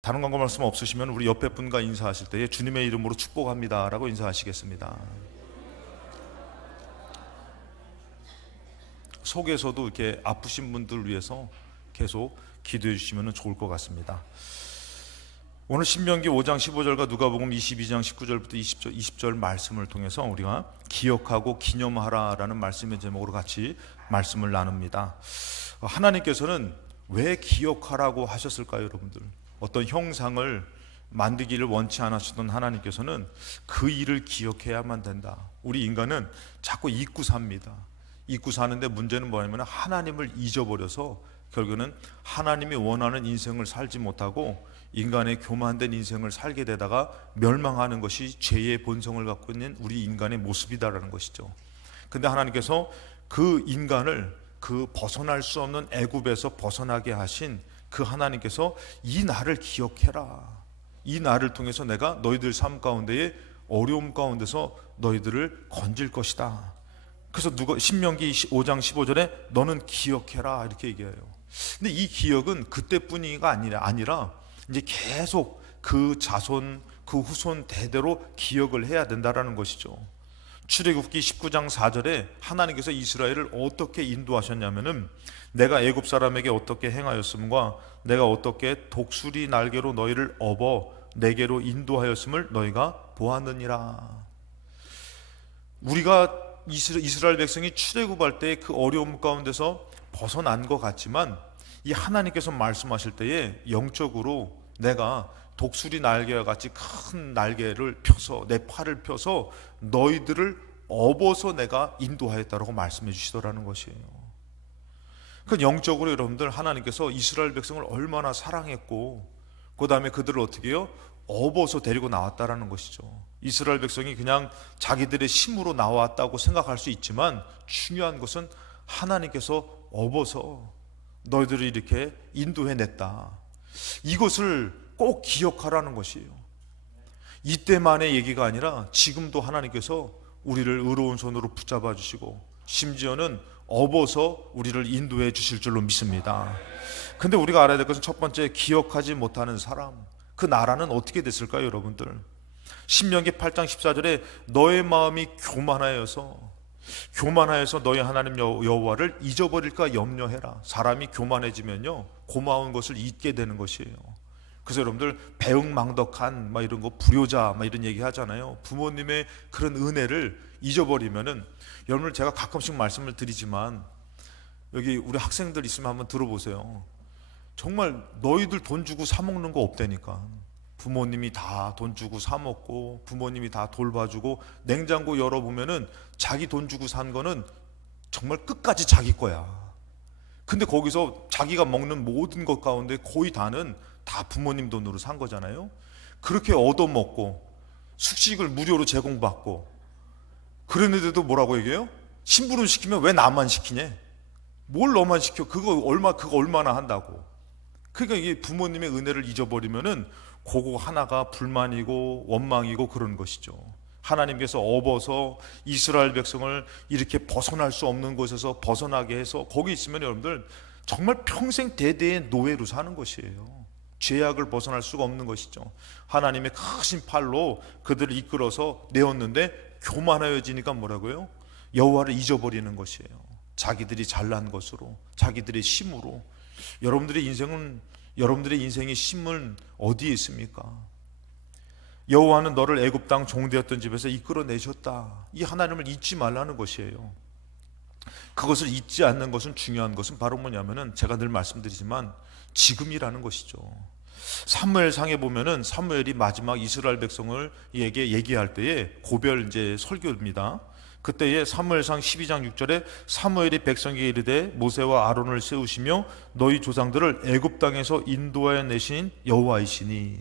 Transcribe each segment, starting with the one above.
다른 광고 말씀 없으시면 우리 옆에 분과 인사하실 때에 주님의 이름으로 축복합니다 라고 인사하시겠습니다. 속에서도 이렇게 아프신 분들 위해서 계속 기도해 주시면 좋을 것 같습니다. 오늘 신명기 5장 15절과 누가복음 22장 19절부터 20절 말씀을 통해서 우리가 기억하고 기념하라라는 말씀의 제목으로 같이 말씀을 나눕니다. 하나님께서는 왜 기억하라고 하셨을까요, 여러분들? 어떤 형상을 만들기를 원치 않으시던 하나님께서는 그 일을 기억해야만 된다. 우리 인간은 자꾸 잊고 삽니다. 잊고 사는데 문제는 뭐냐면 하나님을 잊어버려서 결국은 하나님이 원하는 인생을 살지 못하고 인간의 교만된 인생을 살게 되다가 멸망하는 것이 죄의 본성을 갖고 있는 우리 인간의 모습이다라는 것이죠. 근데 하나님께서 그 인간을 그 벗어날 수 없는 애굽에서 벗어나게 하신 그 하나님께서 이 날을 기억해라. 이 날을 통해서 내가 너희들 삶 가운데에 어려움 가운데서 너희들을 건질 것이다. 그래서 신명기 5장 15절에 너는 기억해라 이렇게 얘기해요. 근데 이 기억은 그때뿐이가 아니라 이제 계속 그 자손 그 후손 대대로 기억을 해야 된다라는 것이죠. 출애굽기 19장 4절에 하나님께서 이스라엘을 어떻게 인도하셨냐면은 내가 애굽 사람에게 어떻게 행하였음과 내가 어떻게 독수리 날개로 너희를 업어 내게로 인도하였음을 너희가 보았느니라. 우리가 이스라엘 백성이 출애굽할 때 그 어려움 가운데서 벗어난 것 같지만 이 하나님께서 말씀하실 때에 영적으로 내가 독수리 날개와 같이 큰 날개를 펴서 내 팔을 펴서 너희들을 업어서 내가 인도하였다라고 말씀해 주시더라는 것이에요. 그 영적으로 여러분들 하나님께서 이스라엘 백성을 얼마나 사랑했고 그 다음에 그들을 어떻게 해요? 업어서 데리고 나왔다라는 것이죠. 이스라엘 백성이 그냥 자기들의 힘으로 나왔다고 생각할 수 있지만 중요한 것은 하나님께서 업어서 너희들을 이렇게 인도해냈다. 이것을 꼭 기억하라는 것이에요. 이때만의 얘기가 아니라 지금도 하나님께서 우리를 의로운 손으로 붙잡아 주시고 심지어는 업어서 우리를 인도해 주실 줄로 믿습니다. 근데 우리가 알아야 될 것은 첫 번째, 기억하지 못하는 사람, 그 나라는 어떻게 됐을까요, 여러분들? 신명기 8장 14절에 너의 마음이 교만하여서 너희 하나님 여호와를 잊어버릴까 염려해라. 사람이 교만해지면요 고마운 것을 잊게 되는 것이에요. 그래서 여러분들 배응망덕한 이런 거 불효자 이런 얘기 하잖아요. 부모님의 그런 은혜를 잊어버리면은 여러분 제가 가끔씩 말씀을 드리지만 여기 우리 학생들 있으면 한번 들어보세요. 정말 너희들 돈 주고 사 먹는 거 없다니까. 부모님이 다 돈 주고 사 먹고 부모님이 다 돌봐주고 냉장고 열어보면은 자기 돈 주고 산 거는 정말 끝까지 자기 거야. 근데 거기서 자기가 먹는 모든 것 가운데 거의 다는 다 부모님 돈으로 산 거잖아요. 그렇게 얻어먹고 숙식을 무료로 제공받고 그랬는데도 뭐라고 얘기해요? 심부름 시키면 왜 나만 시키냐? 뭘 너만 시켜? 그거 얼마나 한다고. 그러니까 이게 부모님의 은혜를 잊어버리면은 그거 하나가 불만이고 원망이고 그런 것이죠. 하나님께서 업어서 이스라엘 백성을 이렇게 벗어날 수 없는 곳에서 벗어나게 해서 거기 있으면 여러분들 정말 평생 대대의 노예로 사는 것이에요. 죄악을 벗어날 수가 없는 것이죠. 하나님의 크신 팔로 그들을 이끌어서 내었는데 교만하여지니까 뭐라고요? 여호와를 잊어버리는 것이에요. 자기들이 잘난 것으로, 자기들의 힘으로. 여러분들의 인생의 힘은 어디에 있습니까? 여호와는 너를 애굽 땅 종되었던 집에서 이끌어내셨다. 이 하나님을 잊지 말라는 것이에요. 그것을 잊지 않는 것은 중요한 것은 바로 뭐냐면은 제가 늘 말씀드리지만 지금이라는 것이죠. 사무엘상에 보면은 사무엘이 마지막 이스라엘 백성을에게 얘기할 때에 고별 이제 설교입니다. 그때에 사무엘상 12장 6절에 사무엘이 백성에게 이르되 모세와 아론을 세우시며 너희 조상들을 애굽 땅에서 인도하여 내신 여호와이시니.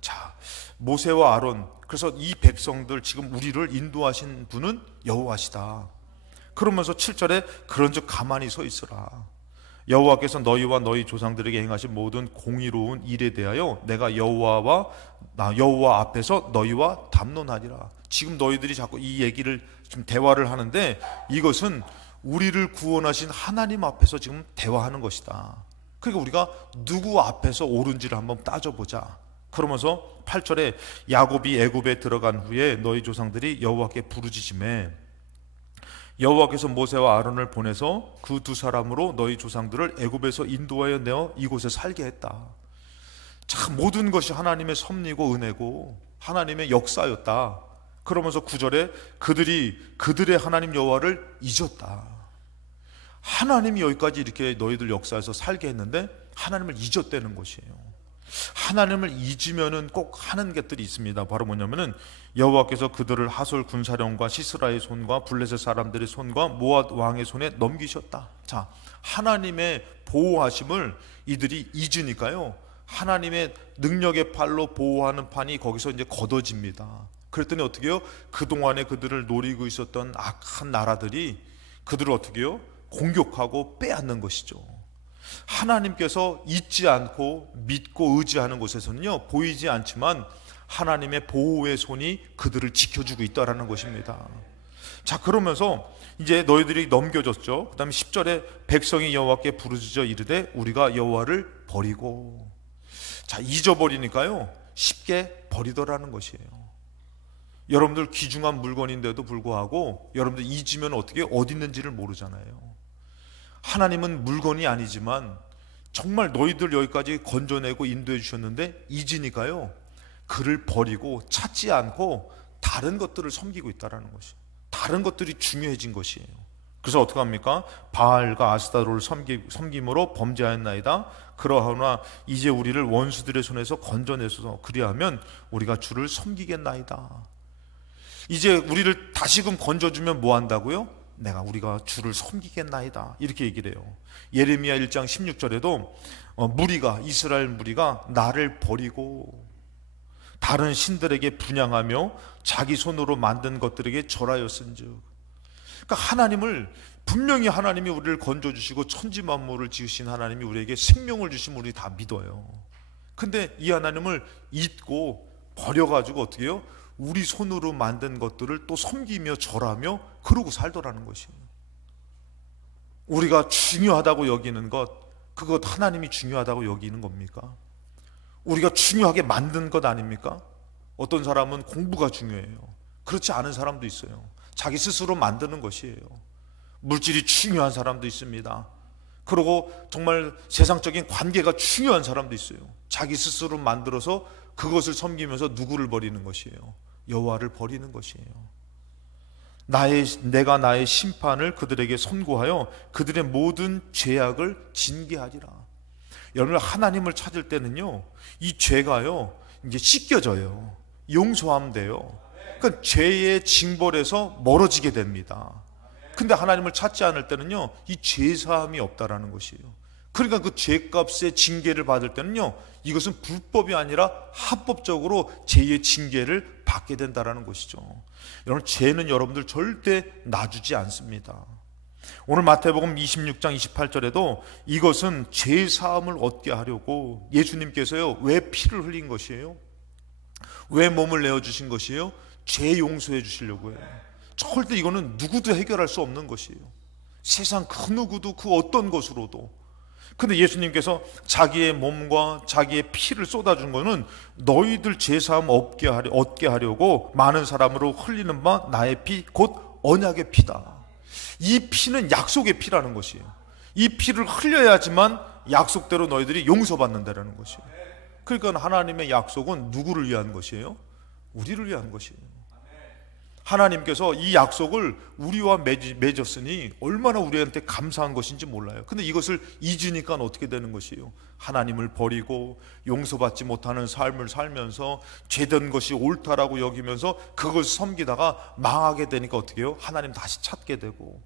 자, 모세와 아론, 그래서 이 백성들 지금 우리를 인도하신 분은 여호와시다. 그러면서 7절에 그런즉 가만히 서 있으라. 여호와께서 너희와 너희 조상들에게 행하신 모든 공의로운 일에 대하여 내가 여호와 앞에서 너희와 담론하리라. 지금 너희들이 자꾸 이 얘기를 지금 대화를 하는데 이것은 우리를 구원하신 하나님 앞에서 지금 대화하는 것이다. 그러니까 우리가 누구 앞에서 옳은지를 한번 따져보자. 그러면서 8절에 야곱이 애굽에 들어간 후에 너희 조상들이 여호와께 부르짖으매 여호와께서 모세와 아론을 보내서 그 두 사람으로 너희 조상들을 애굽에서 인도하여 내어 이곳에 살게 했다. 참 모든 것이 하나님의 섭리고 은혜고 하나님의 역사였다. 그러면서 9절에 그들이 그들의 하나님 여호와를 잊었다. 하나님이 여기까지 이렇게 너희들 역사에서 살게 했는데 하나님을 잊었다는 것이에요. 하나님을 잊으면은 꼭 하는 것들이 있습니다. 바로 뭐냐면은 여호와께서 그들을 하솔 군사령과 시스라의 손과 블레셋 사람들의 손과 모압 왕의 손에 넘기셨다. 자, 하나님의 보호하심을 이들이 잊으니까요, 하나님의 능력의 팔로 보호하는 판이 거기서 이제 걷어집니다. 그랬더니 어떻게 해요? 그동안에 그들을 노리고 있었던 악한 나라들이 그들을 어떻게 해요? 공격하고 빼앗는 것이죠. 하나님께서 잊지 않고 믿고 의지하는 곳에서는요, 보이지 않지만 하나님의 보호의 손이 그들을 지켜주고 있다라는 것입니다. 자, 그러면서 이제 너희들이 넘겨졌죠. 그 다음에 10절에 백성이 여호와께 부르짖어 이르되 우리가 여호와를 버리고, 자, 잊어버리니까요 쉽게 버리더라는 것이에요. 여러분들 귀중한 물건인데도 불구하고 여러분들 잊으면 어떻게 어디 있는지를 모르잖아요. 하나님은 물건이 아니지만 정말 너희들 여기까지 건져내고 인도해 주셨는데 잊으니까요 그를 버리고 찾지 않고 다른 것들을 섬기고 있다는 것이에요. 다른 것들이 중요해진 것이에요. 그래서 어떻게 합니까? 바알과 아스타로를 섬김으로 범죄하였나이다. 그러하나 이제 우리를 원수들의 손에서 건져내소서. 그리하면 우리가 주를 섬기겠나이다. 이제 우리를 다시금 건져주면 뭐 한다고요? 우리가 주를 섬기겠나이다, 이렇게 얘기를 해요. 예레미야 1장 16절에도 무리가, 이스라엘 무리가 나를 버리고 다른 신들에게 분향하며 자기 손으로 만든 것들에게 절하였은즉. 그러니까 하나님을, 분명히 하나님이 우리를 건져주시고 천지 만물을 지으신 하나님이 우리에게 생명을 주시면 우리 다 믿어요. 근데 이 하나님을 잊고 버려가지고 어떻게 해요? 우리 손으로 만든 것들을 또 섬기며 절하며 그러고 살더라는 것이에요. 우리가 중요하다고 여기는 것, 그것 하나님이 중요하다고 여기는 겁니까? 우리가 중요하게 만든 것 아닙니까? 어떤 사람은 공부가 중요해요. 그렇지 않은 사람도 있어요. 자기 스스로 만드는 것이에요. 물질이 중요한 사람도 있습니다. 그리고 정말 세상적인 관계가 중요한 사람도 있어요. 자기 스스로 만들어서 그것을 섬기면서 누구를 버리는 것이에요? 여호와를 버리는 것이에요. 내가 나의 심판을 그들에게 선고하여 그들의 모든 죄악을 징계하리라. 여러분, 하나님을 찾을 때는요, 이 죄가요 이제 씻겨져요. 용서하면 돼요. 그러니까 죄의 징벌에서 멀어지게 됩니다. 근데 하나님을 찾지 않을 때는요, 이 죄사함이 없다라는 것이에요. 그러니까 그 죄값의 징계를 받을 때는요, 이것은 불법이 아니라 합법적으로 죄의 징계를 받게 된다라는 것이죠. 여러분, 죄는 여러분들 절대 놔주지 않습니다. 오늘 마태복음 26장 28절에도 이것은 죄사함을 얻게 하려고 예수님께서요 왜 피를 흘린 것이에요? 왜 몸을 내어주신 것이에요? 죄 용서해 주시려고 해요. 절대 이거는 누구도 해결할 수 없는 것이에요. 세상 그 누구도 그 어떤 것으로도. 근데 예수님께서 자기의 몸과 자기의 피를 쏟아준 거는 너희들 죄사함 얻게 하려고 많은 사람으로 흘리는 바 나의 피, 곧 언약의 피다. 이 피는 약속의 피라는 것이에요. 이 피를 흘려야지만 약속대로 너희들이 용서받는다라는 것이에요. 그러니까 하나님의 약속은 누구를 위한 것이에요? 우리를 위한 것이에요. 하나님께서 이 약속을 우리와 맺었으니 얼마나 우리한테 감사한 것인지 몰라요. 근데 이것을 잊으니까 어떻게 되는 것이에요? 하나님을 버리고 용서받지 못하는 삶을 살면서 죄된 것이 옳다라고 여기면서 그것을 섬기다가 망하게 되니까 어떻게 해요? 하나님 다시 찾게 되고,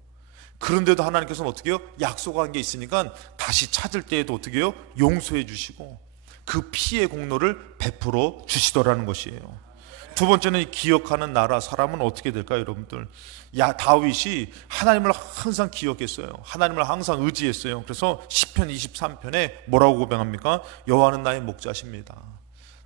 그런데도 하나님께서는 어떻게 해요? 약속한 게 있으니까 다시 찾을 때에도 어떻게 해요? 용서해 주시고 그 피의 공로를 베풀어 주시더라는 것이에요. 두 번째는 기억하는 나라, 사람은 어떻게 될까요, 여러분들? 다윗이 하나님을 항상 기억했어요. 하나님을 항상 의지했어요. 그래서 시편 23편에 뭐라고 고백합니까? 여호와는 나의 목자십니다.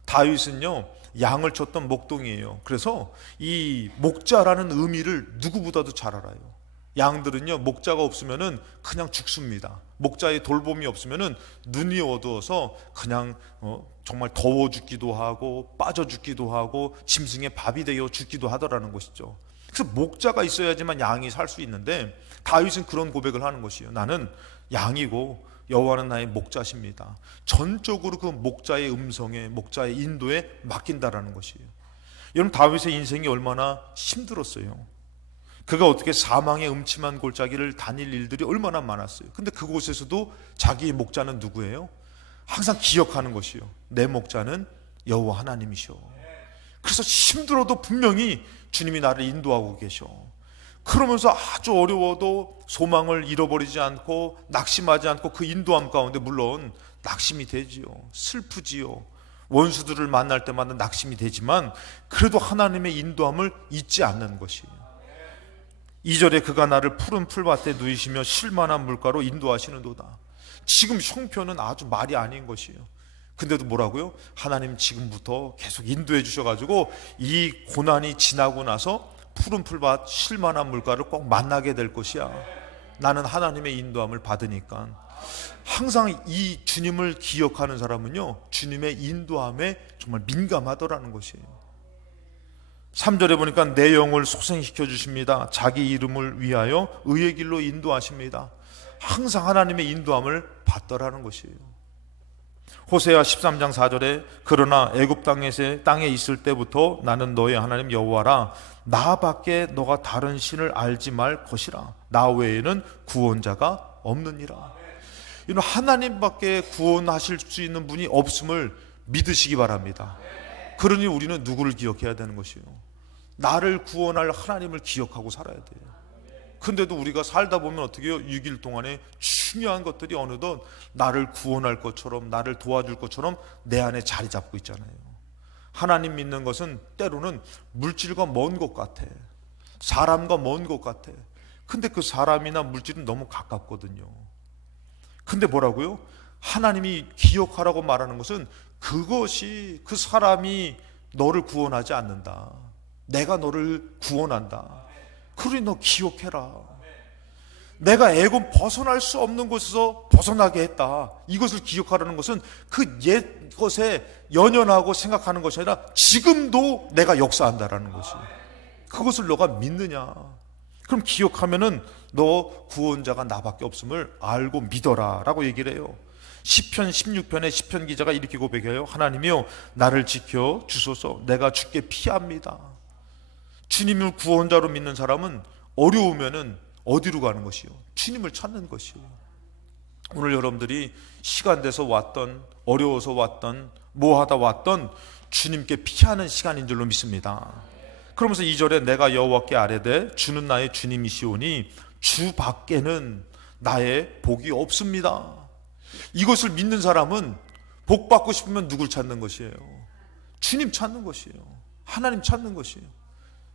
다윗은요 양을 쳤던 목동이에요. 그래서 이 목자라는 의미를 누구보다도 잘 알아요. 양들은요, 목자가 없으면은 그냥 죽습니다. 목자의 돌봄이 없으면은 눈이 어두워서 그냥 정말 더워 죽기도 하고 빠져 죽기도 하고 짐승의 밥이 되어 죽기도 하더라는 것이죠. 그래서 목자가 있어야지만 양이 살 수 있는데 다윗은 그런 고백을 하는 것이에요. 나는 양이고 여호와는 나의 목자십니다. 전적으로 그 목자의 음성에, 목자의 인도에 맡긴다라는 것이에요. 여러분, 다윗의 인생이 얼마나 힘들었어요. 그가 어떻게 사망의 음침한 골짜기를 다닐 일들이 얼마나 많았어요. 근데 그곳에서도 자기의 목자는 누구예요? 항상 기억하는 것이요, 내 목자는 여호와 하나님이시오. 그래서 힘들어도 분명히 주님이 나를 인도하고 계셔. 그러면서 아주 어려워도 소망을 잃어버리지 않고 낙심하지 않고 그 인도함 가운데, 물론 낙심이 되지요, 슬프지요, 원수들을 만날 때마다 낙심이 되지만 그래도 하나님의 인도함을 잊지 않는 것이에요. 2절에 그가 나를 푸른 풀밭에 누이시며 쉴만한 물가로 인도하시는도다. 지금 형편은 아주 말이 아닌 것이에요. 근데도 뭐라고요? 하나님 지금부터 계속 인도해 주셔가지고 이 고난이 지나고 나서 푸른 풀밭 쉴만한 물가를 꼭 만나게 될 것이야. 나는 하나님의 인도함을 받으니까. 항상 이 주님을 기억하는 사람은요, 주님의 인도함에 정말 민감하더라는 것이에요. 3절에 보니까 내 영을 소생시켜 주십니다. 자기 이름을 위하여 의의 길로 인도하십니다. 항상 하나님의 인도함을 받더라는 것이에요. 호세아 13장 4절에 그러나 애굽 땅에 있을 때부터 나는 너의 하나님 여호와라. 나밖에 너가 다른 신을 알지 말 것이라. 나 외에는 구원자가 없느니라. 이는 하나님밖에 구원하실 수 있는 분이 없음을 믿으시기 바랍니다. 그러니 우리는 누구를 기억해야 되는 것이에요? 나를 구원할 하나님을 기억하고 살아야 돼요. 근데도 우리가 살다 보면 어떻게 해요? 6일 동안에 중요한 것들이 어느덧 나를 구원할 것처럼, 나를 도와줄 것처럼 내 안에 자리 잡고 있잖아요. 하나님 믿는 것은 때로는 물질과 먼 것 같아, 사람과 먼 것 같아. 근데 그 사람이나 물질은 너무 가깝거든요. 근데 뭐라고요? 하나님이 기억하라고 말하는 것은 그것이, 그 사람이 너를 구원하지 않는다. 내가 너를 구원한다. 그러니 너 기억해라. 내가 애굽 벗어날 수 없는 곳에서 벗어나게 했다. 이것을 기억하라는 것은 그 옛 것에 연연하고 생각하는 것이 아니라 지금도 내가 역사한다라는 것이. 그것을 너가 믿느냐? 그럼 기억하면은 너 구원자가 나밖에 없음을 알고 믿어라 라고 얘기를 해요. 시편 16편에 시편 기자가 이렇게 고백해요. 하나님이여 나를 지켜 주소서. 내가 주께 피합니다. 주님을 구원자로 믿는 사람은 어려우면은 어디로 가는 것이요? 주님을 찾는 것이요. 오늘 여러분들이 시간 돼서 왔던, 어려워서 왔던, 뭐하다 왔던 주님께 피하는 시간인 줄로 믿습니다. 그러면서 2절에 내가 여호와께 아뢰되 주는 나의 주님이시오니 주 밖에는 나의 복이 없습니다. 이것을 믿는 사람은 복 받고 싶으면 누굴 찾는 것이에요? 주님 찾는 것이에요. 하나님 찾는 것이에요.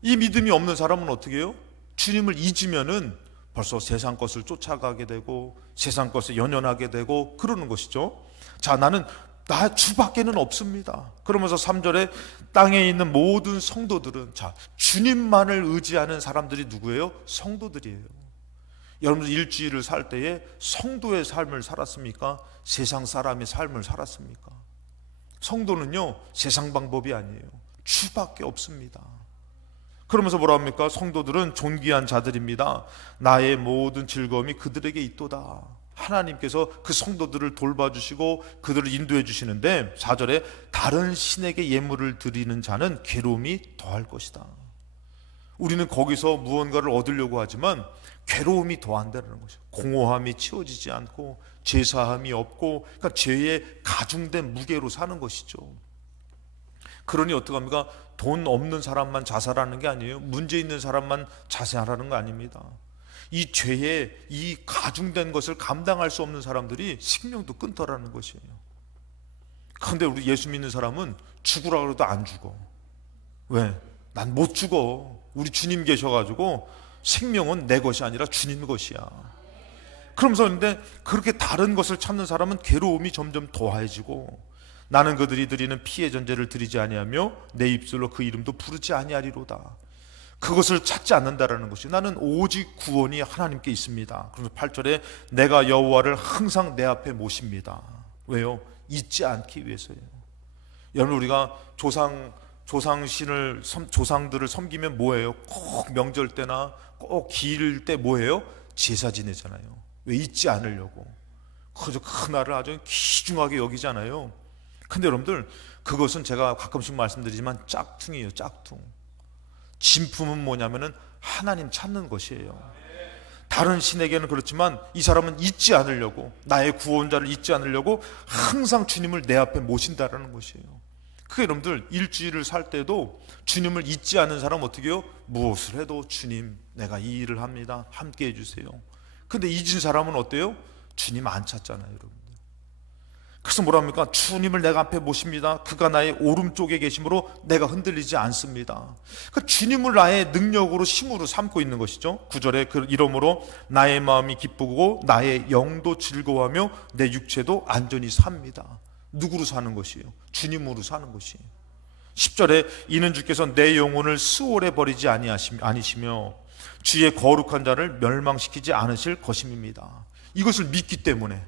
이 믿음이 없는 사람은 어떻게 해요? 주님을 잊으면은 벌써 세상 것을 쫓아가게 되고 세상 것에 연연하게 되고 그러는 것이죠. 자, 나는 나 주밖에는 없습니다. 그러면서 3절에 땅에 있는 모든 성도들은, 자, 주님만을 의지하는 사람들이 누구예요? 성도들이에요. 여러분들 일주일을 살 때에 성도의 삶을 살았습니까? 세상 사람의 삶을 살았습니까? 성도는요, 세상 방법이 아니에요. 주밖에 없습니다. 그러면서 뭐라 합니까? 성도들은 존귀한 자들입니다. 나의 모든 즐거움이 그들에게 있도다. 하나님께서 그 성도들을 돌봐주시고 그들을 인도해 주시는데 4절에 다른 신에게 예물을 드리는 자는 괴로움이 더할 것이다. 우리는 거기서 무언가를 얻으려고 하지만 괴로움이 더한다는 것이죠. 공허함이 채워지지 않고 죄사함이 없고, 그러니까 죄의 가중된 무게로 사는 것이죠. 그러니 어떡합니까? 돈 없는 사람만 자살하는 게 아니에요. 문제 있는 사람만 자살하는 거 아닙니다. 이 죄의 이 가중된 것을 감당할 수 없는 사람들이 생명도 끊더라는 것이에요. 그런데 우리 예수 믿는 사람은 죽으라 그래도 안 죽어. 왜? 난 못 죽어. 우리 주님 계셔가지고 생명은 내 것이 아니라 주님 것이야. 그러면서 근데 그렇게 다른 것을 찾는 사람은 괴로움이 점점 더해지고, 나는 그들이 드리는 피의 전제를 드리지 아니하며 내 입술로 그 이름도 부르지 아니하리로다. 그것을 찾지 않는다라는 것이, 나는 오직 구원이 하나님께 있습니다. 그래서 8절에 내가 여호와를 항상 내 앞에 모십니다. 왜요? 잊지 않기 위해서예요. 여러분, 우리가 조상들을 섬기면 뭐예요? 꼭 명절 때나 꼭 기일 때 뭐예요? 제사 지내잖아요. 왜? 잊지 않으려고. 그저 그날을 아주 귀중하게 여기잖아요. 근데 여러분들, 그것은 제가 가끔씩 말씀드리지만 짝퉁이에요. 짝퉁. 진품은 뭐냐면은 하나님 찾는 것이에요. 다른 신에게는 그렇지만 이 사람은 잊지 않으려고, 나의 구원자를 잊지 않으려고 항상 주님을 내 앞에 모신다라는 것이에요. 그게 여러분들, 일주일을 살 때도 주님을 잊지 않는 사람은 어떻게 해요? 무엇을 해도 주님, 내가 이 일을 합니다, 함께 해주세요. 근데 잊은 사람은 어때요? 주님 안 찾잖아요, 여러분. 그래서 뭐랍니까? 주님을 내가 앞에 모십니다. 그가 나의 오른쪽에 계심으로 내가 흔들리지 않습니다. 그러니까 주님을 나의 능력으로, 힘으로 삼고 있는 것이죠. 9절에 이러므로 나의 마음이 기쁘고 나의 영도 즐거워하며 내 육체도 안전히 삽니다. 누구로 사는 것이에요? 주님으로 사는 것이에요. 10절에 이는 주께서 내 영혼을 수월에 버리지 아니시며 주의 거룩한 자를 멸망시키지 않으실 것임입니다. 이것을 믿기 때문에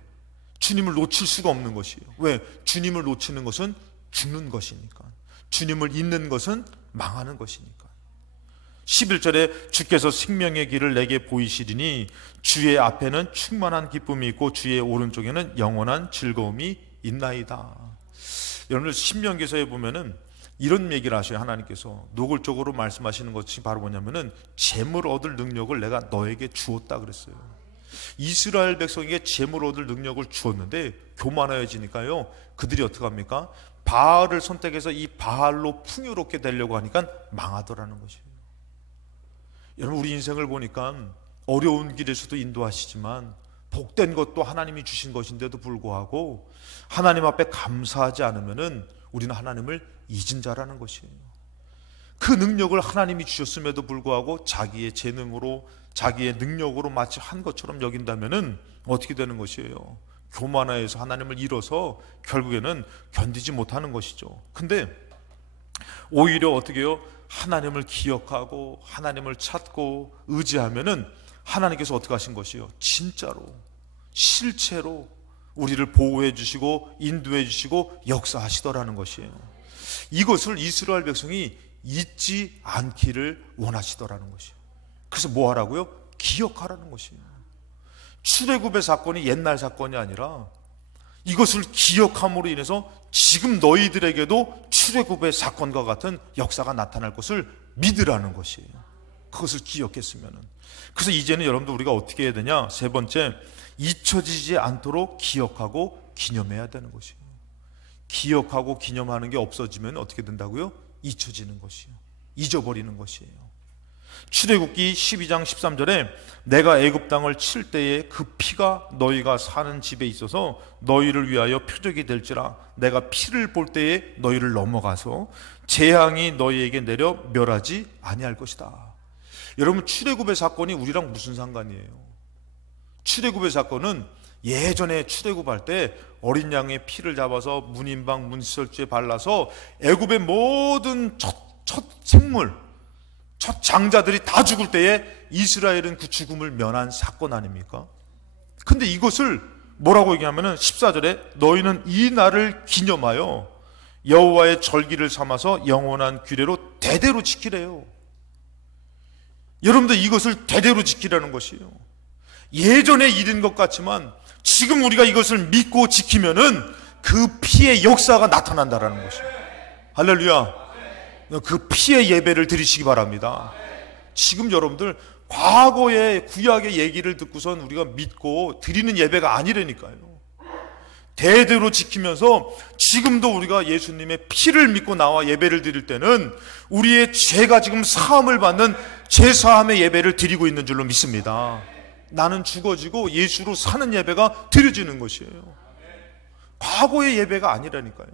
주님을 놓칠 수가 없는 것이에요. 왜? 주님을 놓치는 것은 죽는 것이니까. 주님을 잊는 것은 망하는 것이니까. 11절에 주께서 생명의 길을 내게 보이시리니 주의 앞에는 충만한 기쁨이 있고 주의 오른쪽에는 영원한 즐거움이 있나이다. 여러분들, 신명기서에 보면은 이런 얘기를 하셔요. 하나님께서 노골적으로 말씀하시는 것이 바로 뭐냐면은 재물 얻을 능력을 내가 너에게 주었다 그랬어요. 이스라엘 백성에게 재물 얻을 능력을 주었는데 교만해지니까요, 그들이 어떻게 합니까? 바알을 선택해서 이 바알로 풍요롭게 되려고 하니까 망하더라는 것이에요. 여러분, 우리 인생을 보니까 어려운 길에서도 인도하시지만 복된 것도 하나님이 주신 것인데도 불구하고 하나님 앞에 감사하지 않으면은 우리는 하나님을 잊은 자라는 것이에요. 그 능력을 하나님이 주셨음에도 불구하고 자기의 재능으로, 자기의 능력으로 마치 한 것처럼 여긴다면은 어떻게 되는 것이에요? 교만해서 하나님을 잃어서 결국에는 견디지 못하는 것이죠. 근데 오히려 어떻게 해요? 하나님을 기억하고 하나님을 찾고 의지하면은 하나님께서 어떻게 하신 것이에요? 진짜로, 실체로 우리를 보호해 주시고 인도해 주시고 역사하시더라는 것이에요. 이것을 이스라엘 백성이 잊지 않기를 원하시더라는 것이에요. 그래서 뭐 하라고요? 기억하라는 것이에요. 출애굽의 사건이 옛날 사건이 아니라 이것을 기억함으로 인해서 지금 너희들에게도 출애굽의 사건과 같은 역사가 나타날 것을 믿으라는 것이에요. 그것을 기억했으면은. 그래서 이제는 여러분들, 우리가 어떻게 해야 되냐? 세 번째, 잊혀지지 않도록 기억하고 기념해야 되는 것이에요. 기억하고 기념하는 게 없어지면 어떻게 된다고요? 잊혀지는 것이에요. 잊어버리는 것이에요. 출애굽기 12장 13절에 내가 애굽 땅을 칠 때에 그 피가 너희가 사는 집에 있어서 너희를 위하여 표적이 될지라 내가 피를 볼 때에 너희를 넘어가서 재앙이 너희에게 내려 멸하지 아니할 것이다. 여러분, 출애굽의 사건이 우리랑 무슨 상관이에요? 출애굽의 사건은 예전에 출애굽할 때 어린 양의 피를 잡아서 문인방 문설주에 발라서 애굽의 모든 첫 생물, 첫 장자들이 다 죽을 때에 이스라엘은 그 죽음을 면한 사건 아닙니까? 근데 이것을 뭐라고 얘기하면은 14절에 너희는 이 날을 기념하여 여호와의 절기를 삼아서 영원한 규례로 대대로 지키래요. 여러분들, 이것을 대대로 지키라는 것이에요. 예전에 일인 것 같지만 지금 우리가 이것을 믿고 지키면은 그 피의 역사가 나타난다라는 것이에요. 할렐루야. 그 피의 예배를 드리시기 바랍니다. 지금 여러분들, 과거의 구약의 얘기를 듣고선 우리가 믿고 드리는 예배가 아니라니까요. 대대로 지키면서 지금도 우리가 예수님의 피를 믿고 나와 예배를 드릴 때는 우리의 죄가 지금 사함을 받는 죄사함의 예배를 드리고 있는 줄로 믿습니다. 나는 죽어지고 예수로 사는 예배가 드려지는 것이에요. 과거의 예배가 아니라니까요.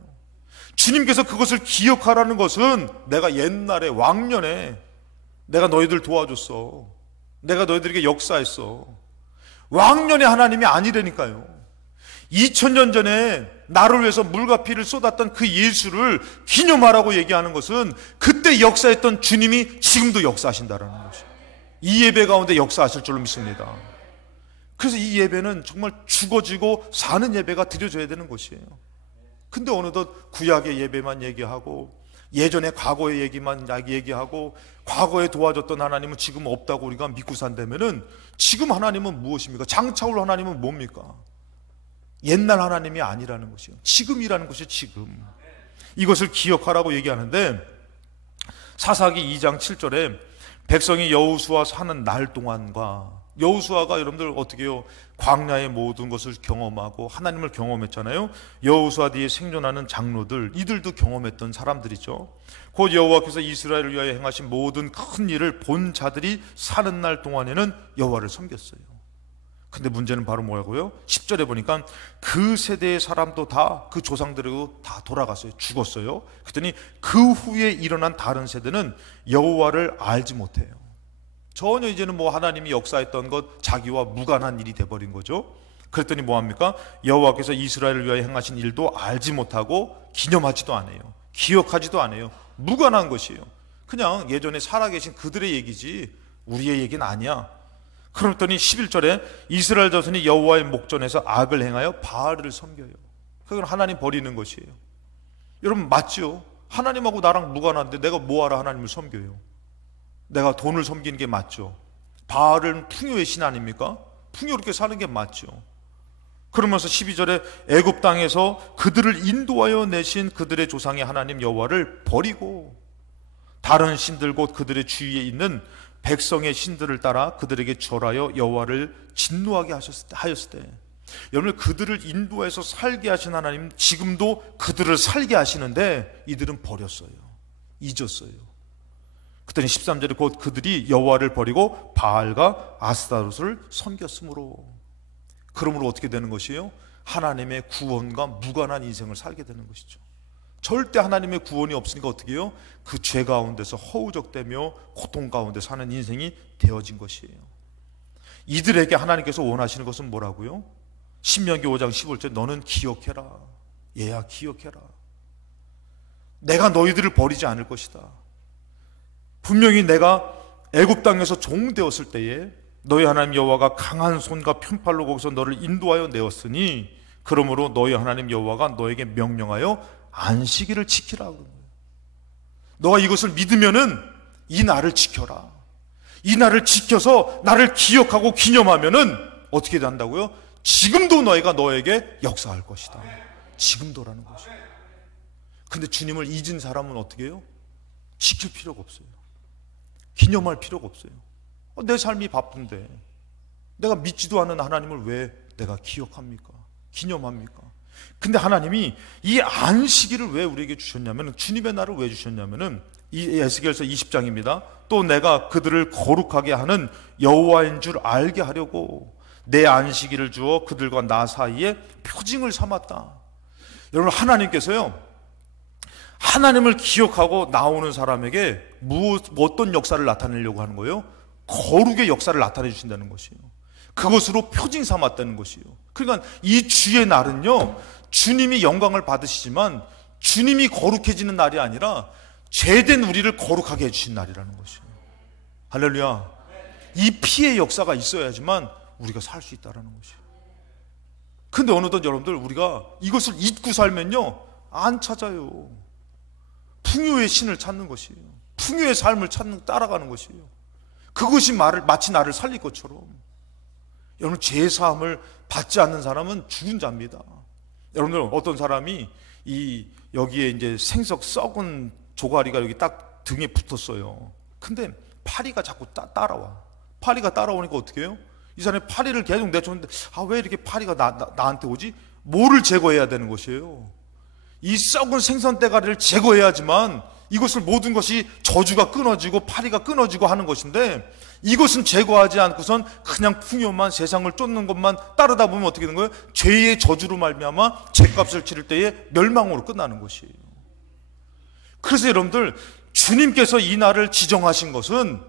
주님께서 그것을 기억하라는 것은 내가 옛날에 왕년에 내가 너희들 도와줬어, 내가 너희들에게 역사했어, 왕년의 하나님이 아니라니까요. 2000년 전에 나를 위해서 물과 피를 쏟았던 그 예수를 기념하라고 얘기하는 것은 그때 역사했던 주님이 지금도 역사하신다는 것이에요. 이 예배 가운데 역사하실 줄로 믿습니다. 그래서 이 예배는 정말 죽어지고 사는 예배가 드려져야 되는 것이에요. 근데 어느덧 구약의 예배만 얘기하고 예전에 과거의 얘기만 얘기하고 과거에 도와줬던 하나님은 지금 없다고 우리가 믿고 산다면은 지금 하나님은 무엇입니까? 장차올 하나님은 뭡니까? 옛날 하나님이 아니라는 것이요, 지금이라는 것이 지금. 이것을 기억하라고 얘기하는데 사사기 2장 7절에 백성이 여호수아 사는 날 동안과, 여호수아가 여러분들 어떻게 해요? 광야의 모든 것을 경험하고 하나님을 경험했잖아요. 여호수아 뒤에 생존하는 장로들, 이들도 경험했던 사람들이죠. 곧 여호와께서 이스라엘을 위하여 행하신 모든 큰 일을 본 자들이 사는 날 동안에는 여호와를 섬겼어요. 근데 문제는 바로 뭐라고요? 10절에 보니까 그 세대의 사람도 다 그 조상들이고 다 돌아갔어요. 죽었어요. 그랬더니 그 후에 일어난 다른 세대는 여호와를 알지 못해요. 전혀 이제는 뭐 하나님이 역사했던 것 자기와 무관한 일이 돼버린 거죠. 그랬더니 뭐합니까? 여호와께서 이스라엘을 위하여 행하신 일도 알지 못하고 기념하지도 않아요. 기억하지도 않아요. 무관한 것이에요. 그냥 예전에 살아계신 그들의 얘기지 우리의 얘기는 아니야. 그랬더니 11절에 이스라엘 자손이 여호와의 목전에서 악을 행하여 바알을 섬겨요. 그건 하나님 버리는 것이에요. 여러분 맞죠? 하나님하고 나랑 무관한데 내가 뭐하러 하나님을 섬겨요? 내가 돈을 섬기는 게 맞죠? 바알은 풍요의 신 아닙니까? 풍요롭게 사는 게 맞죠. 그러면서 12절에 애굽 땅에서 그들을 인도하여 내신 그들의 조상의 하나님 여호와를 버리고 다른 신들 곧 그들의 주위에 있는 백성의 신들을 따라 그들에게 절하여 여호와를 진노하게 하였을 때, 여러분 그들을 인도해서 살게 하신 하나님 지금도 그들을 살게 하시는데 이들은 버렸어요. 잊었어요. 그랬더니 13절에 곧 그들이 여호와를 버리고 바알과 아스타롯을 섬겼으므로, 그러므로 어떻게 되는 것이에요? 하나님의 구원과 무관한 인생을 살게 되는 것이죠. 절대 하나님의 구원이 없으니까 어떻게 해요? 그 죄 가운데서 허우적대며 고통 가운데 사는 인생이 되어진 것이에요. 이들에게 하나님께서 원하시는 것은 뭐라고요? 신명기 5장 15절에 너는 기억해라. 얘야 기억해라. 내가 너희들을 버리지 않을 것이다. 분명히 내가 애굽 땅에서 종 되었을 때에 너희 하나님 여호와가 강한 손과 편팔로 거기서 너를 인도하여 내었으니 그러므로 너희 하나님 여호와가 너에게 명령하여 안식일을 지키라. 너가 이것을 믿으면은 이 날을 지켜라. 이 날을 지켜서 나를 기억하고 기념하면은 어떻게 된다고요? 지금도 너희가 너에게 역사할 것이다. 지금도라는 것이에요. 근데 주님을 잊은 사람은 어떻게 해요? 지킬 필요가 없어요. 기념할 필요가 없어요. 내 삶이 바쁜데 내가 믿지도 않는 하나님을 왜 내가 기억합니까? 기념합니까? 근데 하나님이 이 안식일을 왜 우리에게 주셨냐면, 주님의 날을 왜 주셨냐면은 이 에스겔서 20장입니다. 또 내가 그들을 거룩하게 하는 여호와인 줄 알게 하려고 내 안식일을 주어 그들과 나 사이에 표징을 삼았다. 여러분 하나님께서요, 하나님을 기억하고 나오는 사람에게 어떤 역사를 나타내려고 하는 거예요? 거룩의 역사를 나타내 주신다는 것이에요. 그것으로 표징 삼았다는 것이에요. 그러니까 이 주의 날은요, 주님이 영광을 받으시지만 주님이 거룩해지는 날이 아니라 죄된 우리를 거룩하게 해주신 날이라는 것이에요. 할렐루야. 이 피의 역사가 있어야지만 우리가 살 수 있다는 것이에요. 근데 어느덧 여러분들 우리가 이것을 잊고 살면요 안 찾아요. 풍요의 신을 찾는 것이에요. 풍요의 삶을 따라가는 것이에요. 그것이 마치 나를 살릴 것처럼. 여러분 죄사함을 받지 않는 사람은 죽은 자입니다. 여러분들 어떤 사람이 여기에 이제 생석 썩은 조가리가 여기 딱 등에 붙었어요. 근데 파리가 자꾸 따라와. 파리가 따라오니까 어떻게 해요? 이 사람이 파리를 계속 내쫓는데 왜 이렇게 파리가 나한테 오지? 뭐를 제거해야 되는 것이에요? 이 썩은 생선 대가리를 제거해야지만 이것을 모든 것이 저주가 끊어지고 파리가 끊어지고 하는 것인데, 이것은 제거하지 않고선 그냥 풍요만 세상을 쫓는 것만 따르다 보면 어떻게 되는 거예요? 죄의 저주로 말미암아 죄값을 치를 때에 멸망으로 끝나는 것이에요. 그래서 여러분들 주님께서 이 날을 지정하신 것은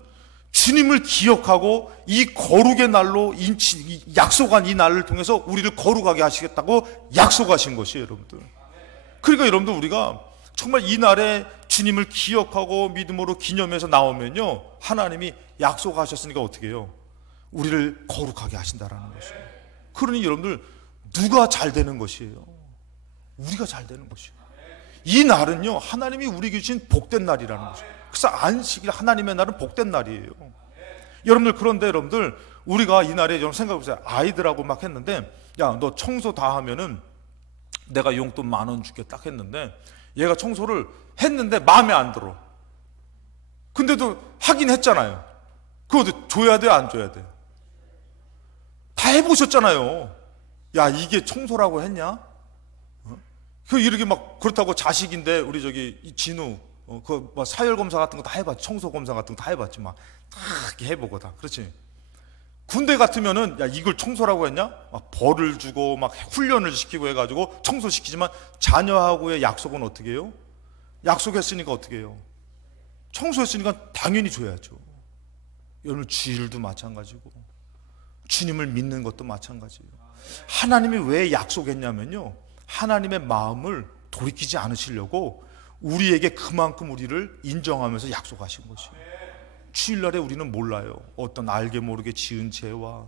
주님을 기억하고 이 거룩의 날로 약속한 이 날을 통해서 우리를 거룩하게 하시겠다고 약속하신 것이에요, 여러분들. 그러니까 여러분들 우리가 정말 이 날에 주님을 기억하고 믿음으로 기념해서 나오면요, 하나님이 약속하셨으니까 어떻게 해요? 우리를 거룩하게 하신다라는 것이에요. 그러니 여러분들 누가 잘 되는 것이에요? 우리가 잘 되는 것이에요. 이 날은요, 하나님이 우리에게 주신 복된 날이라는 것이에요. 그래서 안식일, 하나님의 날은 복된 날이에요. 여러분들, 그런데 여러분들 우리가 이 날에 좀 생각해보세요. 아이들하고 막 했는데, 야, 너 청소 다 하면은 내가 용돈 10,000원 줄게 딱 했는데, 얘가 청소를 했는데 마음에 안 들어. 근데도 하긴 했잖아요. 그것도 줘야 돼요, 안 줘야 돼요? 다 해보셨잖아요. 야, 이게 청소라고 했냐? 그 이렇게 막 그렇다고 자식인데, 우리 저기 진우 그 뭐 사열 검사 같은 거 다 해봤지, 청소 검사 같은 거 다 해봤지, 막 다 이렇게 해보고 다. 그렇지. 군대 같으면은 야, 이걸 청소라고 했냐? 막 벌을 주고 막 훈련을 시키고 해가지고 청소시키지만, 자녀하고의 약속은 어떻게 해요? 약속했으니까 어떻게 해요? 청소했으니까 당연히 줘야죠. 여러분, 주일도 마찬가지고 주님을 믿는 것도 마찬가지예요. 하나님이 왜 약속했냐면요, 하나님의 마음을 돌이키지 않으시려고 우리에게 그만큼 우리를 인정하면서 약속하신 것이에요. 주일날에 우리는 몰라요. 어떤 알게 모르게 지은 죄와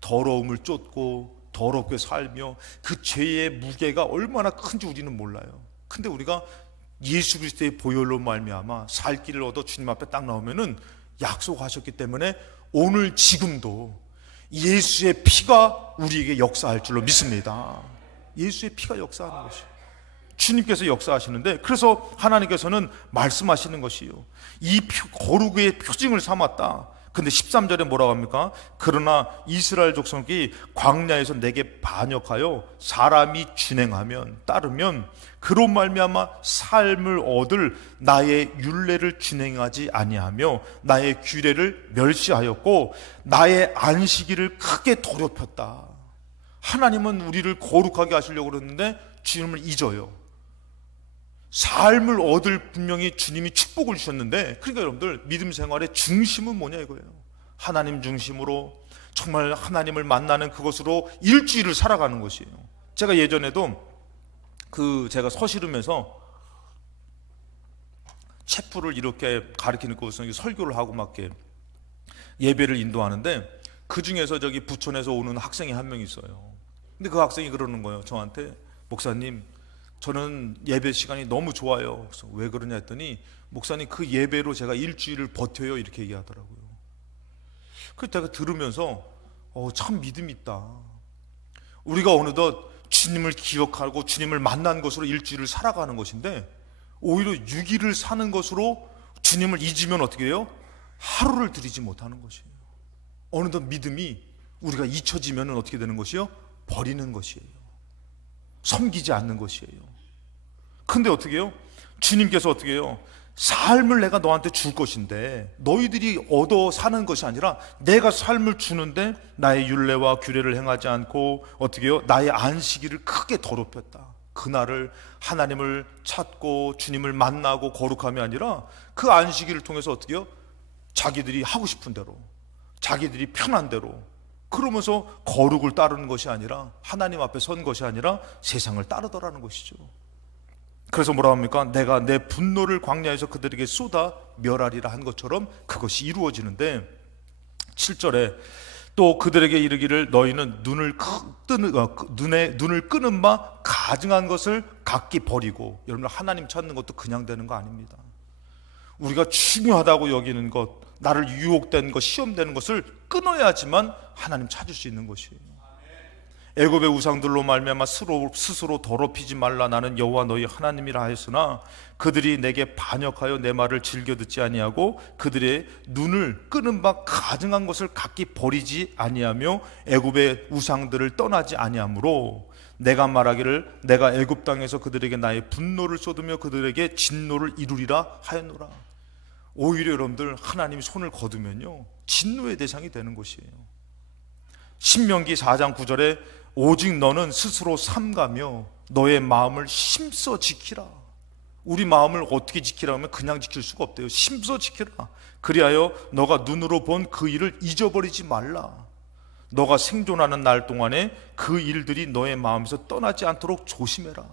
더러움을 쫓고 더럽게 살며 그 죄의 무게가 얼마나 큰지 우리는 몰라요. 근데 우리가 예수 그리스도의 보혈로 말미암아 살 길을 얻어 주님 앞에 딱 나오면은 약속하셨기 때문에 오늘 지금도 예수의 피가 우리에게 역사할 줄로 믿습니다. 예수의 피가 역사하는 것이에요. 주님께서 역사하시는데, 그래서 하나님께서는 말씀하시는 것이요, 이 거룩의 표징을 삼았다. 근데 13절에 뭐라고 합니까? 그러나 이스라엘 족속이 광야에서 내게 반역하여 사람이 준행하면 따르면 그로 말미암아 삶을 얻을 나의 율례를 준행하지 아니하며 나의 규례를 멸시하였고 나의 안식일을 크게 더럽혔다. 하나님은 우리를 거룩하게 하시려고 그랬는데 주님을 잊어요. 삶을 얻을 분명히 주님이 축복을 주셨는데, 그러니까 여러분들 믿음 생활의 중심은 뭐냐 이거예요. 하나님 중심으로 정말 하나님을 만나는 그것으로 일주일을 살아가는 것이에요. 제가 예전에도 제가 서시름에서 체프를 이렇게 가르치는 곳에서 설교를 하고 막 이렇게 예배를 인도하는데, 그 중에서 저기 부천에서 오는 학생이 한 명 있어요. 근데 그 학생이 그러는 거예요, 저한테. 목사님, 저는 예배 시간이 너무 좋아요. 그래서 왜 그러냐 했더니, 목사님 그 예배로 제가 일주일을 버텨요, 이렇게 얘기하더라고요. 그래서 제가 들으면서 참 믿음 있다. 우리가 어느덧 주님을 기억하고 주님을 만난 것으로 일주일을 살아가는 것인데, 오히려 6일을 사는 것으로 주님을 잊으면 어떻게 해요? 하루를 드리지 못하는 것이에요. 어느덧 믿음이 우리가 잊혀지면 어떻게 되는 것이요? 버리는 것이에요. 섬기지 않는 것이에요. 근데 어떻게 해요? 주님께서 어떻게 해요? 삶을 내가 너한테 줄 것인데 너희들이 얻어 사는 것이 아니라 내가 삶을 주는데 나의 율례와 규례를 행하지 않고 어떻게 해요? 나의 안식일을 크게 더럽혔다. 그날을 하나님을 찾고 주님을 만나고 거룩함이 아니라 그 안식일을 통해서 어떻게 해요? 자기들이 하고 싶은 대로, 자기들이 편한 대로, 그러면서 거룩을 따르는 것이 아니라, 하나님 앞에 선 것이 아니라 세상을 따르더라는 것이죠. 그래서 뭐라 합니까? 내가 내 분노를 광야에서 그들에게 쏟아 멸하리라 한 것처럼 그것이 이루어지는데, 7절에 또 그들에게 이르기를 너희는 눈을 끄는 바 가증한 것을 각기 버리고. 여러분, 하나님 찾는 것도 그냥 되는 거 아닙니다. 우리가 중요하다고 여기는 것, 나를 유혹된 것, 시험되는 것을 끊어야지만 하나님 찾을 수 있는 것이에요. 애굽의 우상들로 말미암아 스스로 더럽히지 말라. 나는 여호와 너희 하나님이라 하였으나 그들이 내게 반역하여 내 말을 즐겨 듣지 아니하고 그들의 눈을 끄는 바 가증한 것을 각기 버리지 아니하며 애굽의 우상들을 떠나지 아니하므로 내가 말하기를 내가 애굽 땅에서 그들에게 나의 분노를 쏟으며 그들에게 진노를 이루리라 하였노라. 오히려 여러분들, 하나님이 손을 거두면요 진노의 대상이 되는 것이에요. 신명기 4장 9절에 오직 너는 스스로 삼가며 너의 마음을 힘써 지키라. 우리 마음을 어떻게 지키라 하면 그냥 지킬 수가 없대요. 심서 지키라. 그리하여 너가 눈으로 본 그 일을 잊어버리지 말라. 너가 생존하는 날 동안에 그 일들이 너의 마음에서 떠나지 않도록 조심해라.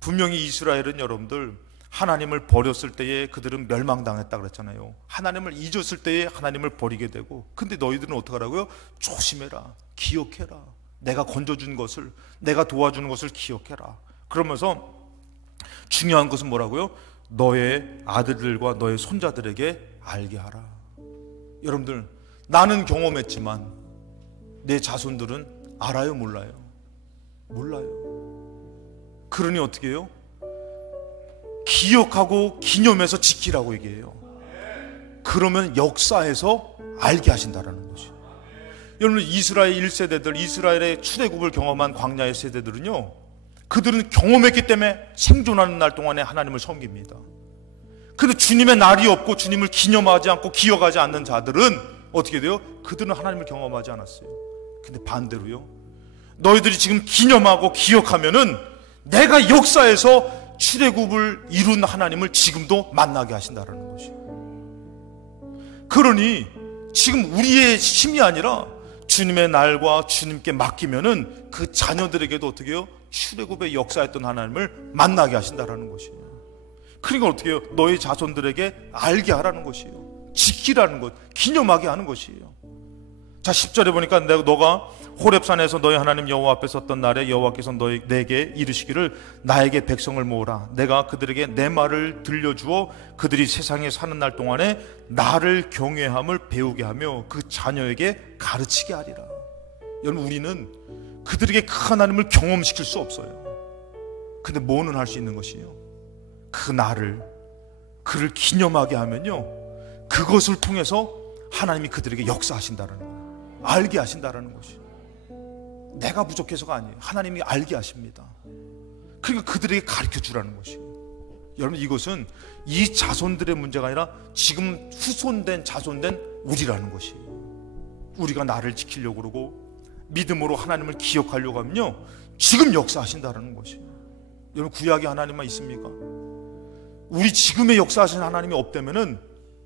분명히 이스라엘은 여러분들 하나님을 버렸을 때에 그들은 멸망당했다 그랬잖아요. 하나님을 잊었을 때에 하나님을 버리게 되고, 근데 너희들은 어떻게 하라고요? 조심해라, 기억해라. 내가 건져준 것을, 내가 도와주는 것을 기억해라. 그러면서 중요한 것은 뭐라고요? 너의 아들들과 너의 손자들에게 알게 하라. 여러분들, 나는 경험했지만 내 자손들은 알아요, 몰라요? 몰라요. 그러니 어떻게 해요? 기억하고 기념해서 지키라고 얘기해요. 그러면 역사에서 알게 하신다라는 거죠. 여러분, 이스라엘 1세대들, 이스라엘의 출애굽을 경험한 광야의 세대들은요, 그들은 경험했기 때문에 생존하는 날 동안에 하나님을 섬깁니다. 근데 주님의 날이 없고 주님을 기념하지 않고 기억하지 않는 자들은 어떻게 돼요? 그들은 하나님을 경험하지 않았어요. 근데 반대로요, 너희들이 지금 기념하고 기억하면은 내가 역사에서 출애굽을 이룬 하나님을 지금도 만나게 하신다라는 것이에요. 그러니 지금 우리의 힘이 아니라 주님의 날과 주님께 맡기면은 그 자녀들에게도 어떻게 해요? 출애굽의 역사했던 하나님을 만나게 하신다라는 것이에요. 그러니까 어떻게 해요? 너희 자손들에게 알게 하라는 것이에요. 지키라는 것, 기념하게 하는 것이에요. 자, 10절에 보니까 너가 호렙산에서 너희 하나님 여호와 앞에 섰던 날에 여호와께서 내게 이르시기를 나에게 백성을 모으라. 내가 그들에게 내 말을 들려주어 그들이 세상에 사는 날 동안에 나를 경외함을 배우게 하며 그 자녀에게 가르치게 하리라. 여러분, 우리는 그들에게 그 하나님을 경험시킬 수 없어요. 근데 뭐는 할 수 있는 것이에요? 그 날을, 그를 기념하게 하면요, 그것을 통해서 하나님이 그들에게 역사하신다는 거예요. 알게 하신다는 것이에요. 내가 부족해서가 아니에요. 하나님이 알게 하십니다. 그러니까 그들에게 가르쳐 주라는 것이에요. 여러분, 이것은 이 자손들의 문제가 아니라 지금 후손된 자손된 우리라는 것이에요. 우리가 나를 지키려고 그러고 믿음으로 하나님을 기억하려고 하면요, 지금 역사하신다는 것이에요. 여러분, 구약의 하나님만 있습니까? 우리 지금의 역사하신 하나님이 없다면은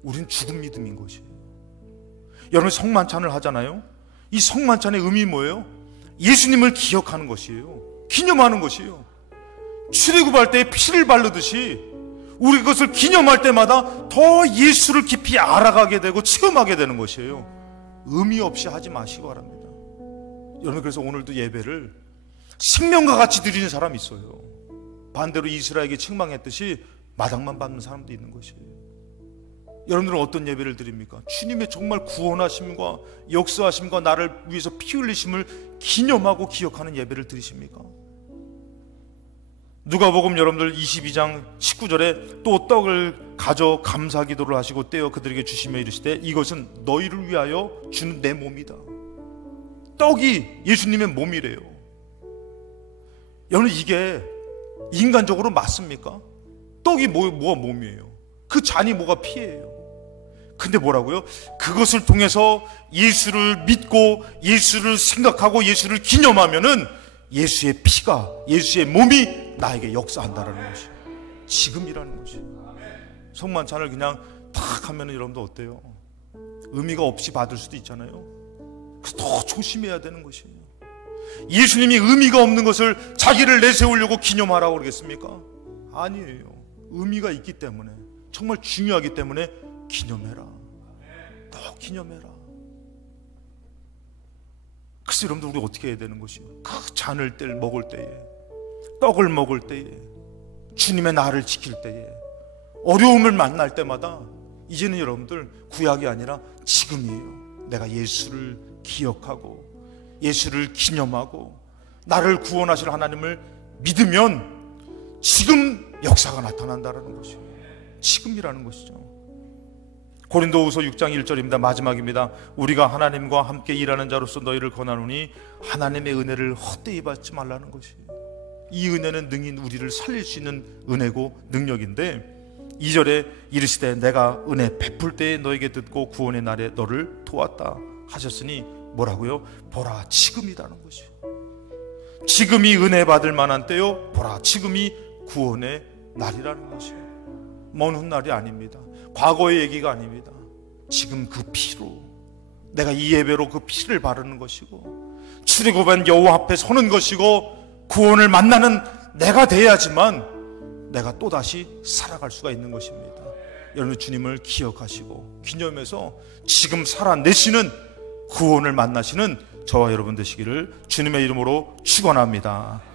우리는 죽은 믿음인 것이에요. 여러분, 성만찬을 하잖아요. 이 성만찬의 의미 뭐예요? 예수님을 기억하는 것이에요. 기념하는 것이에요. 출애굽할 때 피를 바르듯이 우리 그것을 기념할 때마다 더 예수를 깊이 알아가게 되고 체험하게 되는 것이에요. 의미 없이 하지 마시기 바랍니다. 여러분, 그래서 오늘도 예배를 생명과 같이 드리는 사람이 있어요. 반대로 이스라엘에게 책망했듯이 마당만 밟는 사람도 있는 것이에요. 여러분들은 어떤 예배를 드립니까? 주님의 정말 구원하심과 역사하심과 나를 위해서 피 흘리심을 기념하고 기억하는 예배를 드리십니까? 누가복음 여러분들 22장 19절에 또 떡을 가져 감사 기도를 하시고 떼어 그들에게 주시며 이르시되 이것은 너희를 위하여 주는 내 몸이다. 떡이 예수님의 몸이래요. 여러분, 이게 인간적으로 맞습니까? 떡이 뭐가 몸이에요? 그 잔이 뭐가 피예요? 근데 뭐라고요? 그것을 통해서 예수를 믿고 예수를 생각하고 예수를 기념하면은 예수의 피가, 예수의 몸이 나에게 역사한다라는 것이 지금이라는 것이. 성만찬을 그냥 탁 하면은 여러분들 어때요? 의미가 없이 받을 수도 있잖아요. 그래서 더 조심해야 되는 것이에요. 예수님이 의미가 없는 것을 자기를 내세우려고 기념하라고 그러겠습니까? 아니에요. 의미가 있기 때문에, 정말 중요하기 때문에 기념해라. 더 기념해라. 그래서 여러분들, 우리 어떻게 해야 되는 것이에요? 그 잔을 먹을 때에, 떡을 먹을 때에, 주님의 날을 지킬 때에, 어려움을 만날 때마다 이제는 여러분들 구약이 아니라 지금이에요. 내가 예수를 기억하고 예수를 기념하고 나를 구원하실 하나님을 믿으면 지금 역사가 나타난다는 것이에요. 지금이라는 것이죠. 고린도후서 6장 1절입니다. 마지막입니다. 우리가 하나님과 함께 일하는 자로서 너희를 권하노니 하나님의 은혜를 헛되이 받지 말라는 것이에요. 이 은혜는 능히 우리를 살릴 수 있는 은혜고 능력인데, 2절에 이르시되 내가 은혜 베풀 때에 너에게 듣고 구원의 날에 너를 도왔다 하셨으니 뭐라고요? 보라, 지금이라는 것이에요. 지금이 은혜 받을 만한 때요. 보라, 지금이 구원의 날이라는 것이에요. 먼 훗날이 아닙니다. 과거의 얘기가 아닙니다. 지금 그 피로, 내가 이 예배로 그 피를 바르는 것이고, 출애굽한 여호와 앞에 서는 것이고, 구원을 만나는 내가 돼야지만 내가 또다시 살아갈 수가 있는 것입니다. 여러분, 주님을 기억하시고 기념해서 지금 살아내시는, 구원을 만나시는 저와 여러분 되시기를 주님의 이름으로 축원합니다.